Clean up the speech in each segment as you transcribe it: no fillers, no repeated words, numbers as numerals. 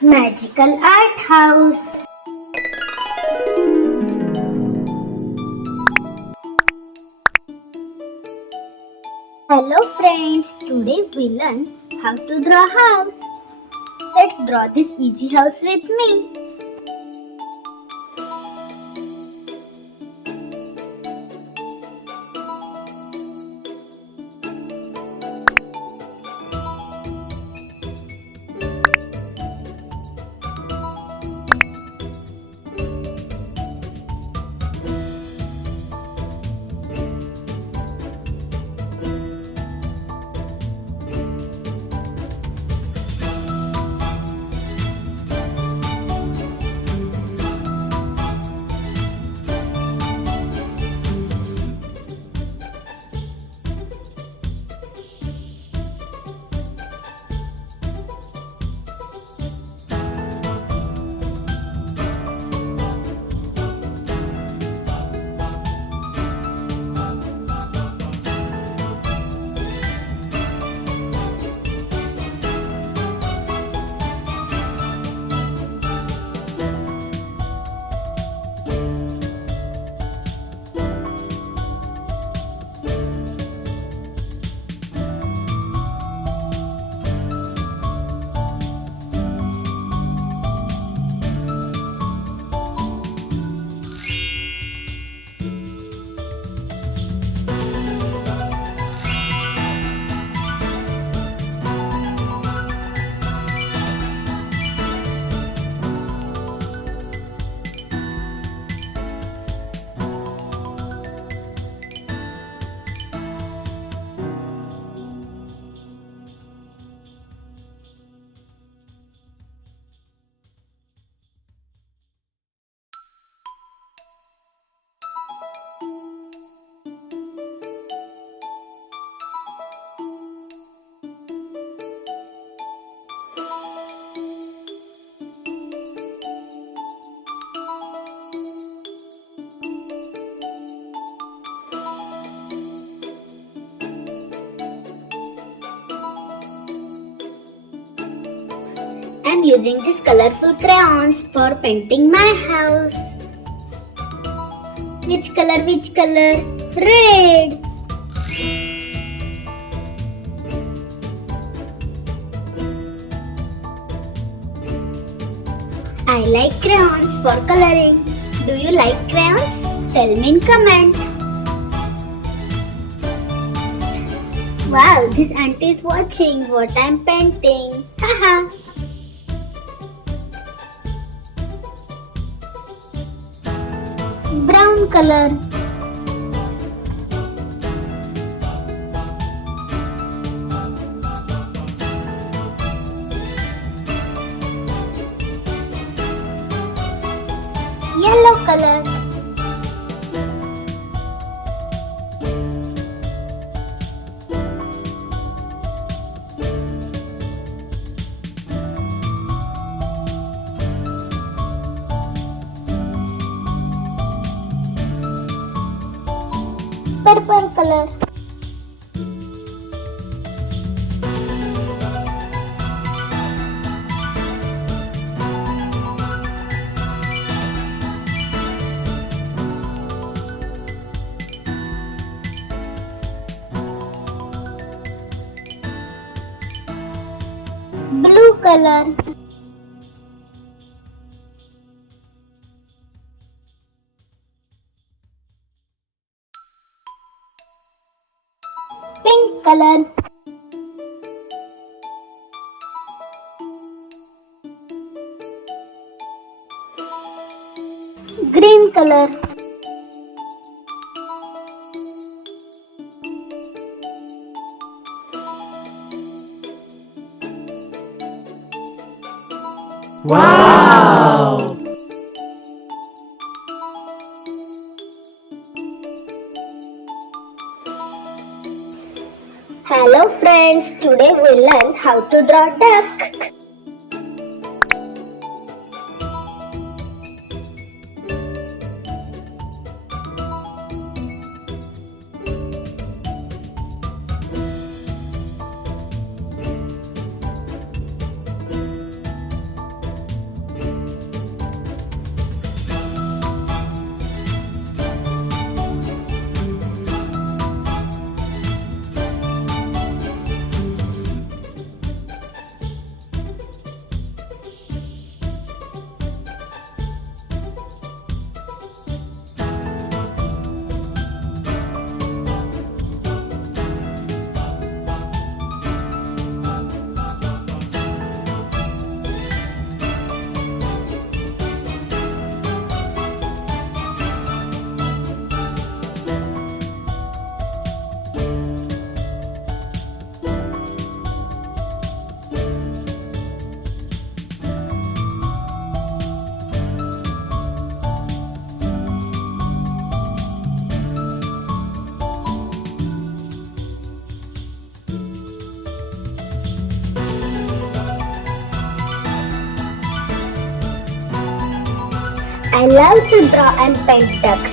Magical Art House. Hello friends, today we learn how to draw a house. Let's draw this easy house with me. I'm using these colorful crayons for painting my house. Which color? Which color? Red. I like crayons for coloring. Do you like crayons? Tell me in comment. Wow, this auntie is watching what I'm painting. Haha. Brown color. Yellow color. Purple color. Blue color. Pink color. Green color. Wow! Hello friends, today we learn how to draw duck. I love to draw and paint ducks.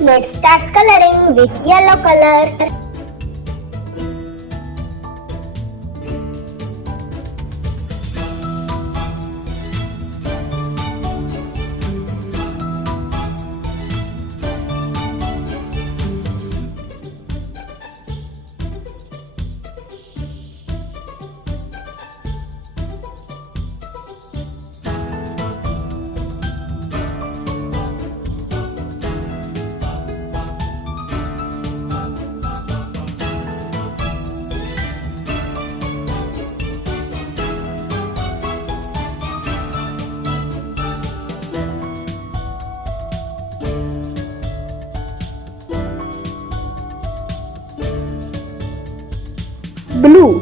Let's start coloring with yellow color. Blue,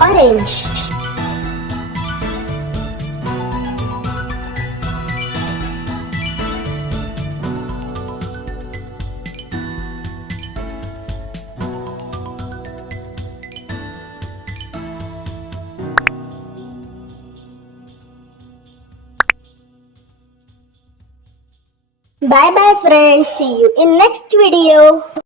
orange, bye bye friends, see you in next video.